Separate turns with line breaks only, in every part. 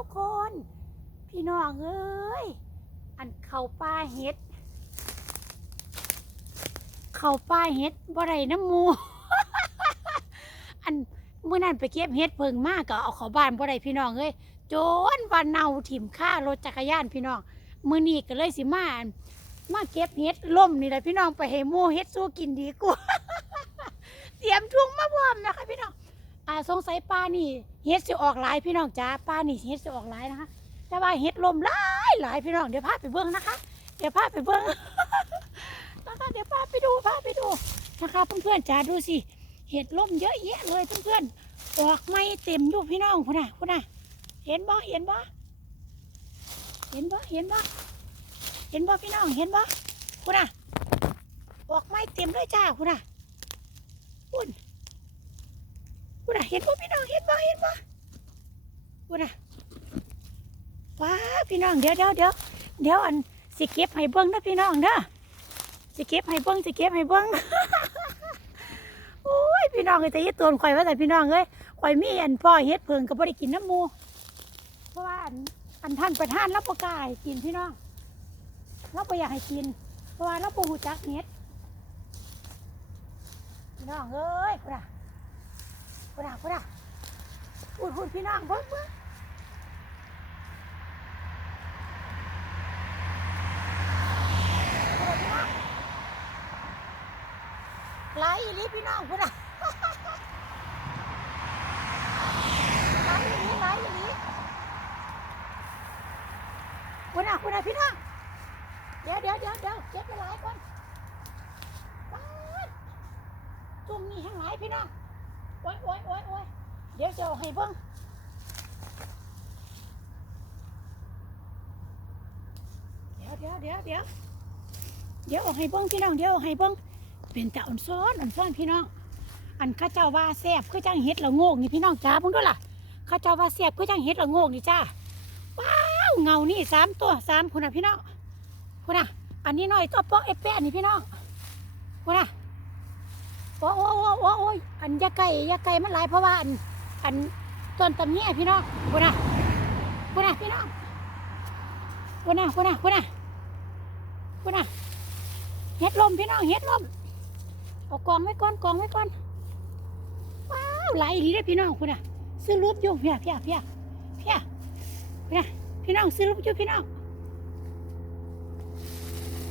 ทุกคน พี่น้องเอ้ย อันเขาป้าเฮ็ด เขาป้าเฮ็ดบ่ได้น้ำมู อันเมื่อนั้นไปเก็บเฮ็ดเพิ่งมากก็เอาเข้าบ้านบ่ได้พี่น้องเอ้ยโจนว่าเน่าถิ่มค่ารถจักรยานพี่น้องมือนี้ก็เลยสิมาอันมาเก็บเฮ็ดล่มนี่แหละพี่น้องไปให้มูเฮ็ดสู้กินดีกว่าเตรียมถุงมาพร้อมนะคะพี่น้อง อ่าสงสัยป้านี่เฮ็ดสิออกหลายพี่น้องจ้าป้านี่เฮ็ดสิออกหลายนะคะ แต่ว่าเฮ็ดลมหลายหลายพี่น้องเดี๋ยวพาไปเบิ่งนะคะ เดี๋ยวพาไปเบิ่งนะคะเดี๋ยวพาไปดูพาไปดูนะคะเพื่อนๆจ้าดูสิเห็ดลมเยอะแยะเลยเพื่อนๆออกไม่เต็มอยู่พี่น้องคุณน่ะคุณน่ะเห็นบ่เห็นบ่เห็นบ่เห็นบ่เห็นบ่พี่น้องเห็นบ่คุณน่ะออกไม่เต็มเลยจ้าคุณน่ะคุณ คุณน่ะเห็นบ่พี่น้องเห็นบ่เห็นบ่คุณน่ะว้าพี่น้องเดี๋ยวเดี๋ยวเดี๋ยวเดี๋ยวอันสิเก็บให้เบิ่งนะพี่น้องเด้อสิเก็บให้เบิ่งสิเก็บให้เบิ่งโอ้ยพี่น้องเอ้ยแต่ยี่ตัวข่อยว่าแต่พี่น้องเอ้ยข่อยมีอันพ่อเฮ็ดเพิ่งก็บ่ได้กินน้ำมูเพราะว่าอันอันท่านประธานรับประกาให้กินพี่น้องเราบ่อยากให้กิน เพราะว่าเราบ่ฮู้จักเฮ็ดพี่น้องเอ้ยพุ่นะ พุ่นอะพุ่นอะพูดพูดพี่น้องเบิ่งเบิ่งพุ่นอะพี่น้องหลายอีหลีพี่น้องพุ่นอะหลายอีหลีหลายอีหลีพุ่นอะพุ่นอะพี่น้องเดี๋ยวเดี๋ยวเดี๋ยวเดี๋ยวเก็บไปหลายก่อนจุ่มนี่แห้งไหลพี่น้อง อ้ยโอ้ยโอ้ยโอ้ยเดี๋ยวจะเอาให้เบิ้งเดี๋ยวเดี๋ยวเดี๋ยวเดี๋ยวเดี๋ยวเอาให้เบิ้งพี่น้องเดี๋ยวเอาให้เบิ้งเป็นตาอ่อนซ้อนอ่อนซ้อนพี่น้อง อันข้าเจ้าว่าแซ่บคือจังเฮ็ดละโงกนี่พี่น้องจ้าพิ่งด้วยล่ะข้าเจ้าว่าแซ่บคือจังเฮ็ดละโงกนี่จ้าว้าวเงานี่สามตัวสามคุณน่ะพี่น้องคุณน่ะอันนี้หน่อยตัวโป๊ะเอแปะนี่พี่น้องคุณน่ะ โอ้โอ้โอ้โอ้โอ้ยอันยาไก่ยาไก่มันหลายเพราะว่าอันอันต้นตำเนี้ยพี่น้องพูดนะพูดนะพี่น้องพูดนะพูดนะพูดนะพูนะเฮ็ดลมพี่น้องเฮ็ดลมเอากองไว้ก่อนกองไว้ก่อนว้าวไหลดีเลยพี่น้องพูดนะซื้อรูปอยู่เพียเพียเพียเพียพูดนะพี่น้องซื้อรูปอยู่พี่น้อง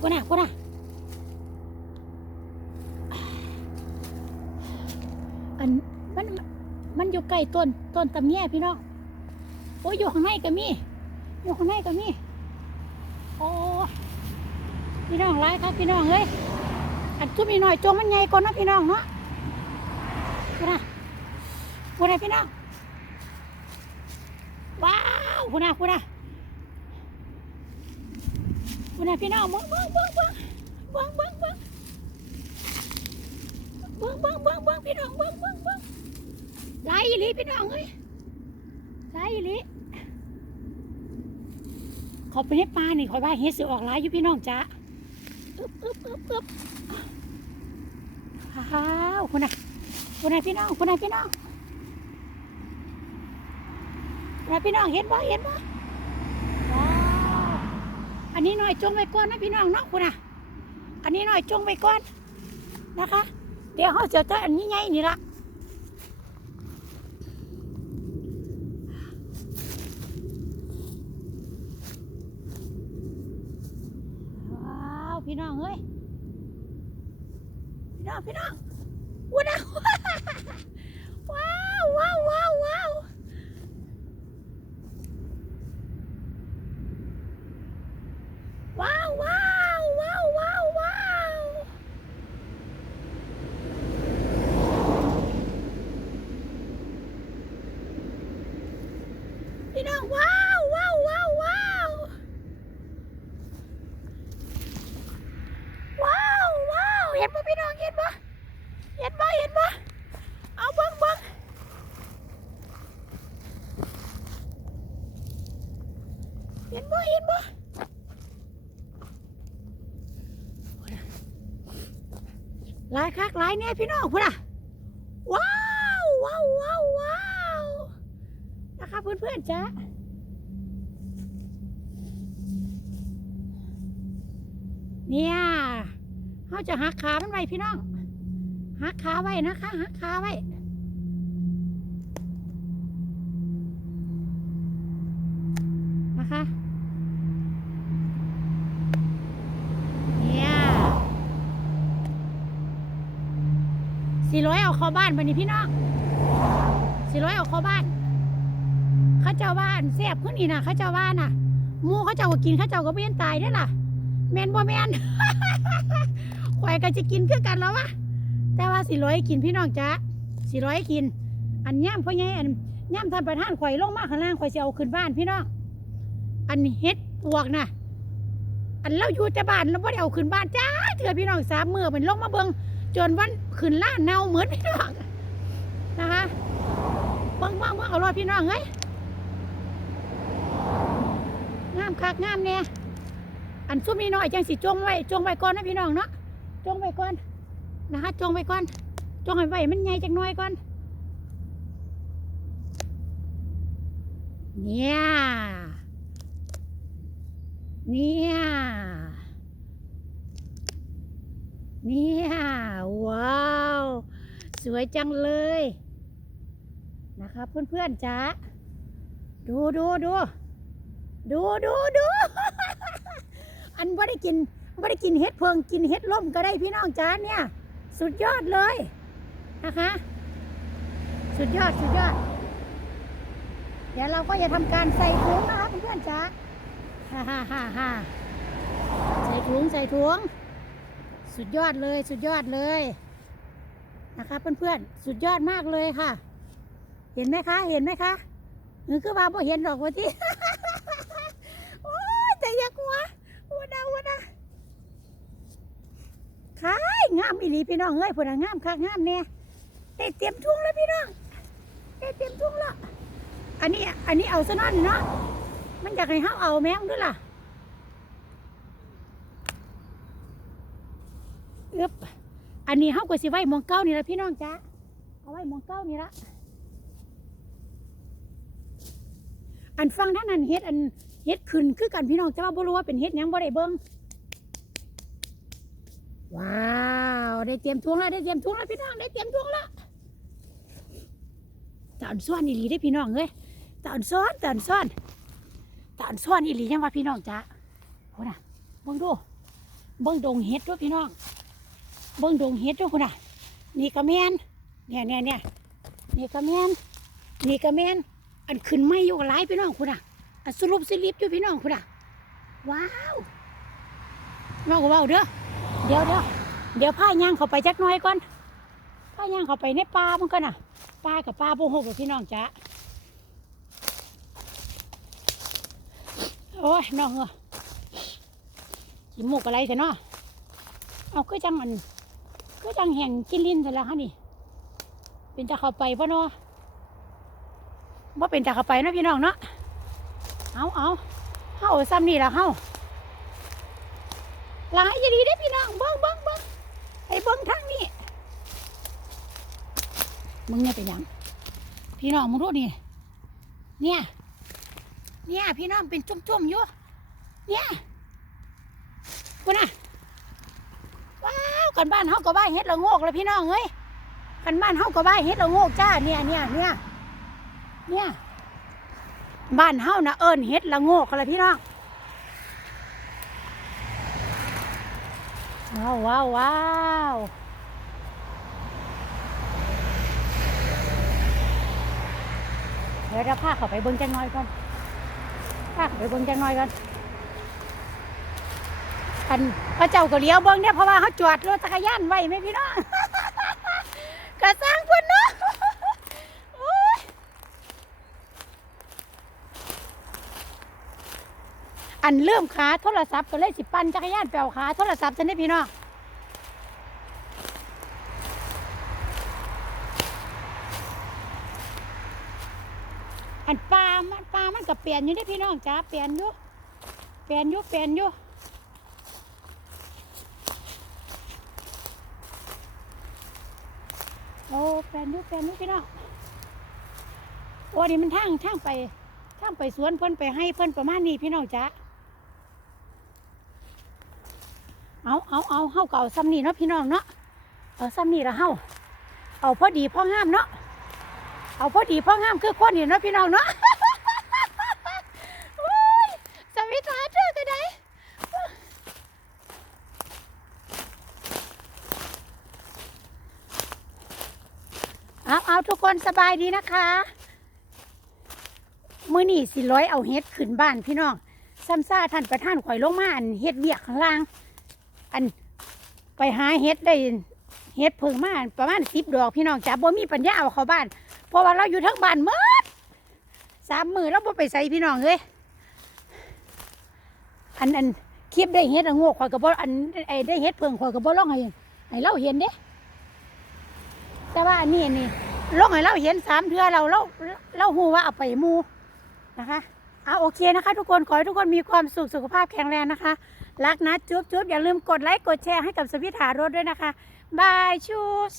พูดนะพูดนะ อันมันมันอยู่ใกล้ต้นต้นตำแยพี่น้องโอ้ยอยู่ข้างในก็มีอยู่ข้างในก็มีโอ้พี่น้องไรครับพี่น้องเอ้ยอันจุ่มอีหน่อยจงมันใหญ่ก่อนนะพี่น้องเนาะพูนะพูนะพี่น้องว้าวพูนะพูนะพูนะพี่น้องเบิ้งเบิ้งเบิ้งเบิ้งเบิ้งเบิ้งเบิ้ง เบิ้งเบิ้งเบิ้งเบิ้งพี่น้องเบิ้งเบิ้งเบิ้ง ไลอีหลีพี่น้องเอ้ยไลอีหลีเขาไปให้ปลานี่คอยว่าเฮ็ดสิออกหลายอยู่พี่น้องจ้าอึ๊บอึ๊บอึ๊บอึ๊บว้าวคุณน่ะคุณน่ะพี่น้องคุณน่ะพี่น้องคุณน่พี่น้องเห็นบ่เห็นบ่ว้าวอันนี้หน่อยจงไว้ก่อนนะพี่น้องเนาะคุณน่ะอันนี้หน่อยจงไว้ก่อนนะคะ เดี๋ยวเขาจะได้อันนี้ไงนี่ละว้าว พี่น้องเฮ้ย พี่น้อง พี่น้องว้าวว้า เห็นบ่เห็นบ่ลายคักลายเนี่ยพี่น้องพุ่นอะว้าวว้าวว้าวว้าวนะคะเพื่อนเพื่อนจ้ะเนี่ยเขาจะหักขามันไว้พี่น้องหักขาไว้นะคะหักขาไว้นะคะ เข้าบ้านไปนี่พี่น้องสี่ร้อยเอาเข้าบ้านเข้าเจ้าบ้านแซ่บขึ้นอีกนะเข้าเจ้าบ้านน่ะมูเข้าเจ้าก็กินเข้าเจ้าก็เบี้ยนตายได้ล่ะแมนบ่แมนข่อยก็จะกินคือกันแล้ววะแต่ว่าสี่ร้อยกินพี่น้องจ้าสี่ร้อยกิน อันย่ำพ่อใหญ่อันย่ำท่านประธานข่อยลงมากข้างล่างข่อยจะเอาขึ้นบ้านพี่น้องอันเฮ็ดปวกน่ะอันเราอยู่แต่บ้านเราไม่ได้เอาขึ้นบ้านจ้าเถื่อพี่น้องสามมือมันลงมาเบิง จนวันขึ้นล่าเน่าเหมือนพี่น้องนะคะเบิงบ้างบ้างเอารอดพี่น้องเฮ้ยงามคักงามเนี่ยอันซุ้มนี่น้อยจังสิจงไว้จงไว้ก่อนนะพี่น้องเนาะจงไว้ก่อนนะคะจงไว้ก่อนจงให้ไว้มันใหญ่จังน้อยก่อนเนี่ยเนี่ย ว้าว สวยจังเลยนะคะเพื่อนๆจ้าดูดูดูดูดูดูอันไม่ได้กินไม่ได้กินเห็ดเพิงกินเห็ดล่มก็ได้พี่น้องจ้าเนี่ย สุดยอดเลยนะคะ สุดยอดสุดยอด เดี๋ยวเราก็จะทำการใส่ถุงนะคะเพื่อนๆจ้าฮ่าฮ่าฮ่าฮ่าใส่ถุงใส่ถุง สุดยอดเลยสุดยอดเลย นะคะเพื่อนๆสุดยอดมากเลยค่ะ เห็นไหมคะ เห็นไหมคะหรือคือว่าพอเห็นหรอกว่าที่โอ้ยแต่ยากหัวหัวดาวัวดาขายงามอีหลีพี่น้องเอ้ยพวน่ะงามคักงามเนี่ยได้เตรียมถุงแล้วพี่น้องได้เตรียมถุงแล้วอันนี้อันนี้เอาซะนั่นเนาะมันอยากให้เฮาเอาแมงด้วยล่ะอึบ อันนี้เฮาก็สิไว้มองเก้านี่ละพี่น้องจ้าเอาไว้มองเก้านี่ละอันฟังท่านนั้นเฮ็ดอันเฮ็ดขึ้นคือกันพี่น้องแต่ว่าบ่รู้ว่าเป็นเฮ็ดหยังบ่ได้เบิ่งว้าวได้เตรียมทวงแล้วได้เตรียมทวงแล้วพี่น้องได้เตรียมทวงแล้วตอนซ้อนอีหลีได้พี่น้องเอ้ยตอนซ้อนตอนซ้อนตอนซ้อนอีหลียังว่าพี่น้องจ้าโหน่ะเบิ่งดูเบิ่งดงเห็ดด้วยพี่น้อง เบิ่งดงเห็ดด้วยคุณน่ะ นี่กระแมนเนี่ยเนี่ยเนี่ยนี่กระแมนนี่กระแมนอันขึ้นไม่อยู่กับหลายพี่น้องคุณน่ะ อันสรุปสลิปอยู่พี่น้องคุณน่ะ ว้าวน้องก็เบาเด้อเดี๋ยวเดี๋ยวเดี๋ยวผ้าย่างเข้าไปจักน่อยก่อนผ้าย่างเข้าไปในป่ามันก็น่ะป่ากับป่าโบหกกับพี่น้องจ้าโอ้ยน้องเอ้ยกินหมูกอะไรเถอะเนาะเอาคือจังมัน คือจังแห่งกินลิ้นเสร็จแล้วฮะนี่ เป็นตาเข้าไปปะเนาะว่าเป็นตาเข้าไปเนาะพี่น้องเนาะเอาเอาเฮาซ้ำนี่ละเฮาหลายอย่ดีได้พี่น้องเบิ้งเบิ้งเบิ้งไอ้เบิ้งทางนี้มึงเนี่ยเป็นยัง พี่น้องมึงรู้นี่เนี่ย เนี่ยพี่น้องเป็นจุ่มๆอยู่เนี่ยคุณน่ะว้า กันบ้านเฮาก็บ้าเฮ็ดละโงกแล้วพี่น้องเอ้ยกันบ้านเฮาก็บ้าเฮ็ดละโงกจ้าเนี่ยเนี่ยเนี่ยเนี่ยบ้านเฮานะเอิ้นเฮ็ดละโงกอะไรพี่น้องว้าวว้าวว้าวเดี๋ยวเราพาเขาไปเบิ่งจังน้อยก่อนค่ะไปเบิ่งจังน่อยกัน อันพระเจ้าก็เลี้ยวเบิ่งเนี่ยเพราะว่าเขาจอดรถจักรยานไว้ไหมพี่น้องกระสร้างพิ่นเนาะอันเริ่มขาโทรศัพท์ก็เลยสิปั่นจักรยานไปเอาขาโทรศัพท์ฉันได้พี่น้องอันปลามันปลามันก็เปลี่ยนอยู่ได้พี่น้องจ้าเปลี่ยนอยู่เปลี่ยนอยู่เปลี่ยนอยู่ โอ้แปลนอยู่เปลนอยู่พี่น้องโอ้นี่มันทางทางไปทางไปสวนเพิ่นไปให้เพิ่นประมาณนี้พี่น้องจ้ะเอาเอาเอาเฮาเก่าซ้ำนี่เนาะพี่น้องเนาะเอาซ้ำนี่ละเฮาเอาพอดีพ่องามเนาะเอาพอดีพ่องามคือคนนี่เนาะพี่น้องเนาะ โอ้ยสวิตาเธอก็ได้เอาเอาทุก คนสบายดีนะคะ มื้อนี้สิร้อยเอาเฮ็ดขึ้นบ้านพี่น้องซ้ำซ่าท่านประธานข่อยลงมาอันเฮ็ดเวียกข้างล่าง อันไปหาเฮ็ดได้เฮ็ดเพิ่งมาประมาณสิบดอกพี่น้องจ้าบ่มีปัญญาเอาเข้าบ้าน เพราะว่าเราอยู่ทั้งบ้านหมดสามมือเราบ่ไปใส่พี่น้องเอ้ยอันอันคลิปได้เฮ็ดอะโงกข่อยก็บ่อันไอ้ได้เฮ็ดเพิ่งข่อยก็บ่ลองให้ให้เราเห็นเด้แต่ว่าอันนี้นี่ ลองให้เราเห็นสามเทือเราเราเราหูว่าเอาไปมูนะคะเอาโอเคนะคะ ทุกคนขอให้ทุกคนมีความสุขสุขภาพแข็งแรงนะคะ รักนะจุ๊บจุ๊บอย่าลืมกดไลค์กดแชร์ให้กับสวิตหารถด้วยนะคะบายชูส